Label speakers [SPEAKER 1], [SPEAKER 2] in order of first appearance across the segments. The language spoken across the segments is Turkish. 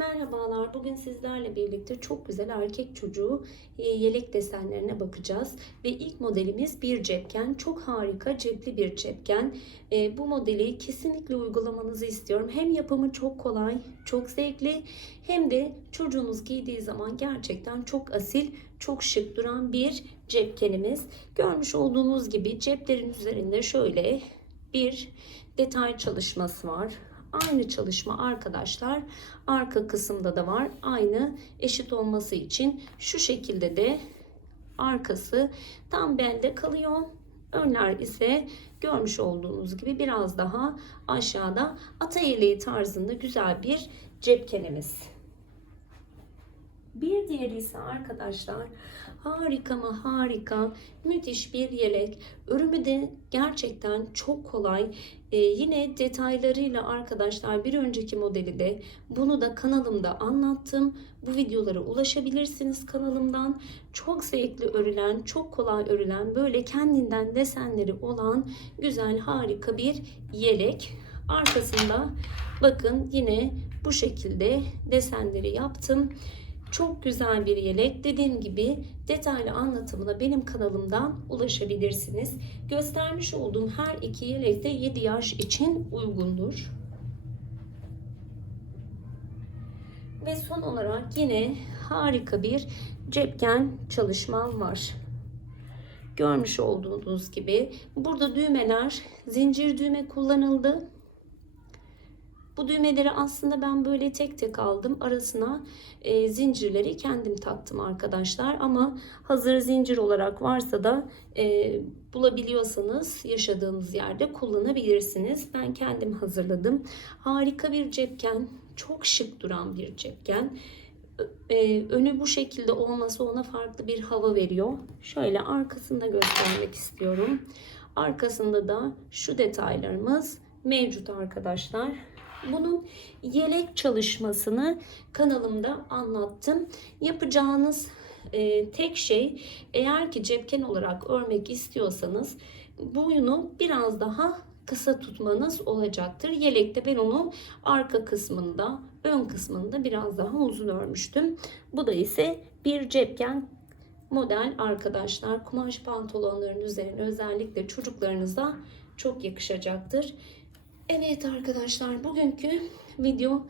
[SPEAKER 1] Merhabalar. Bugün sizlerle birlikte çok güzel erkek çocuğu e, yelek desenlerine bakacağız. Ve ilk modelimiz bir cepken. Çok harika cepli bir cepken. E, Bu modeli kesinlikle uygulamanızı istiyorum. Hem yapımı çok kolay, çok zevkli hem de çocuğunuz giydiği zaman gerçekten çok asil, çok şık duran bir cepkenimiz. Görmüş olduğunuz gibi ceplerin üzerinde şöyle bir detay çalışması var. Aynı çalışma arkadaşlar arka kısımda da var. Aynı eşit olması için şu şekilde de arkası tam belde kalıyor. Önler ise görmüş olduğunuz gibi biraz daha aşağıda ata yeleği tarzında güzel bir cepkenimiz. Bir diğeri ise arkadaşlar harika mı harika müthiş bir yelek. Örümü de gerçekten çok kolay. Ee, yine detaylarıyla arkadaşlar bir önceki modeli de bunu da kanalımda anlattım. Bu videolara ulaşabilirsiniz kanalımdan. Çok zevkli örülen, çok kolay örülen böyle kendinden desenleri olan güzel harika bir yelek. Arkasında bakın yine bu şekilde desenleri yaptım. Çok güzel bir yelek. Dediğim gibi detaylı anlatımına benim kanalımdan ulaşabilirsiniz. Göstermiş olduğum her iki yelek de 7 yaş için uygundur. Ve son olarak yine harika bir cepken çalışmam var. Görmüş olduğunuz gibi burada düğmeler zincir düğme kullanıldı. Bu düğmeleri aslında ben böyle tek tek aldım. Arasına e, zincirleri kendim taktım arkadaşlar. Ama hazır zincir olarak varsa da e, bulabiliyorsanız yaşadığınız yerde kullanabilirsiniz. Ben kendim hazırladım. Harika bir cepken. Çok şık duran bir cepken. E, önü bu şekilde olması ona farklı bir hava veriyor. Şöyle arkasında göstermek istiyorum. Arkasında da şu detaylarımız mevcut arkadaşlar. Bunun yelek çalışmasını kanalımda anlattım. Yapacağınız e, tek şey eğer ki cepken olarak örmek istiyorsanız boyunu biraz daha kısa tutmanız olacaktır. Yelekte ben onu arka kısmında, ön kısmında biraz daha uzun örmüştüm. Bu da ise bir cepken model arkadaşlar. Kumaş pantolonların üzerine özellikle çocuklarınıza çok yakışacaktır. Evet arkadaşlar bugünkü video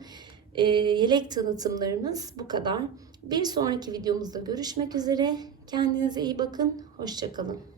[SPEAKER 1] e, yelek tanıtımlarımız bu kadar. Bir sonraki videomuzda görüşmek üzere. Kendinize iyi bakın. Hoşçakalın.